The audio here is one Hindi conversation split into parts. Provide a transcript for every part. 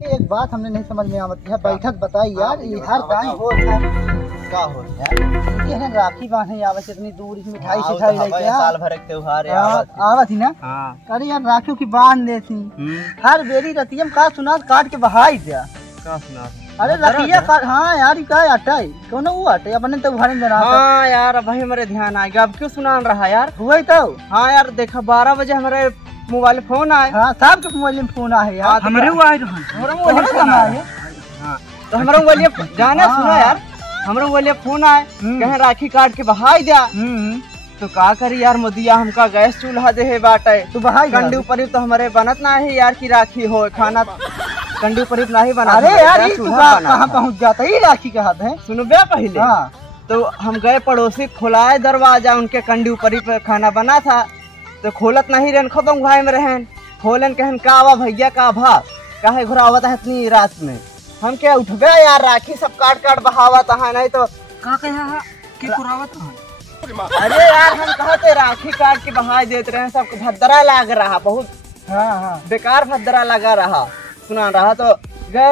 एक बात हमने नहीं समझ में आवती है, बैठक बताई यार, ये हर टाइम हो था का हो यार ये है राखी बांधे आवत इतनी दूर इस मिठाई सिठाई लेके साल भर के त्योहार है आवत ही ना। हां अरे यार राखियों की बांध देती हर बेरी रतियम का सुना काट के बहाई दिया का सुना। अरे रखिया काट। हाँ यार का आटा है कौन वो आटे अपने तो उघाड़े देना। हां यार भाई हमारे ध्यान आएगा अब क्यों सुना रहा यार हुआ तो। हां यार देखा 12 बजे हमारे मोबाइल फोन आए। हाँ सबके मोबाइल में फोन आए यार हमारे वो आए हमारे मोबाइल में फोन आए। हां तो हमारे मोबाइल जाना सुना यार हमारे मोबाइल फोन आए कहे राखी काट के बहाई दिया। तो का करी यार मोदिया हमका गैस चूल्हा दे है बाटे तो बहाई कंडी ऊपर तो हमारे बनत ना है यार की राखी हो खाना कंडी ऊपर नहीं बना। अरे यार तू कहां पहुंच जाता है राखी का हाथ है सुनो बे पहले। हाँ। तो हम गए पड़ोसी खुलाए दरवाजा उनके कंडी ऊपर पे खाना बना था तो खोलत नहीं रहन खत्म भाई में रहन खोलन कहन का आवा भैया का भा काहे घुरावत है इतनी रात में हम क्या उठबे यार राखी सब काट काट बहावत है नहीं तो का कहा के घुरावत है। अरे यार हम कहते राखी काट के बहा देते रहे सबको भद्रा लग रहा बहुत। हाँ बेकार भद्रा लगा रहा सुना रहा तो गए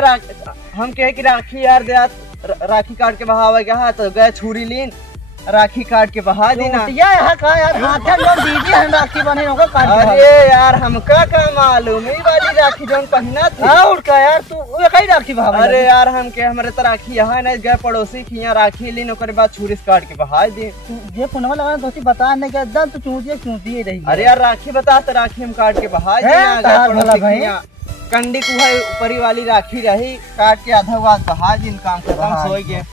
हम कहे कि राखी यार दे राखी काट के बहावा गया तो गए छुरी लीन राखी काट के बहा देना यार का यार हाथ में दीजिए हम राखी बने होगा काट। अरे यार हमका का मालूम ई वाली राखी जोन पहना थी और का यार तू वो कई राखी बहा। अरे यार हम के हमरे तो राखी यहाँ नहीं गए पड़ोसी की यहाँ राखी लीन ओकर बाद छुरी से काट के बहा दे। तू ये फोनवा लगा दोस्ती बता नहीं के एकदम तो चूंटी रही। अरे यार राखी बता तो राखी हम काट के बहा देना कंडी कुहा ऊपरी वाली राखी रही काट के आधा बहा दिन काम खत्म सोई गए।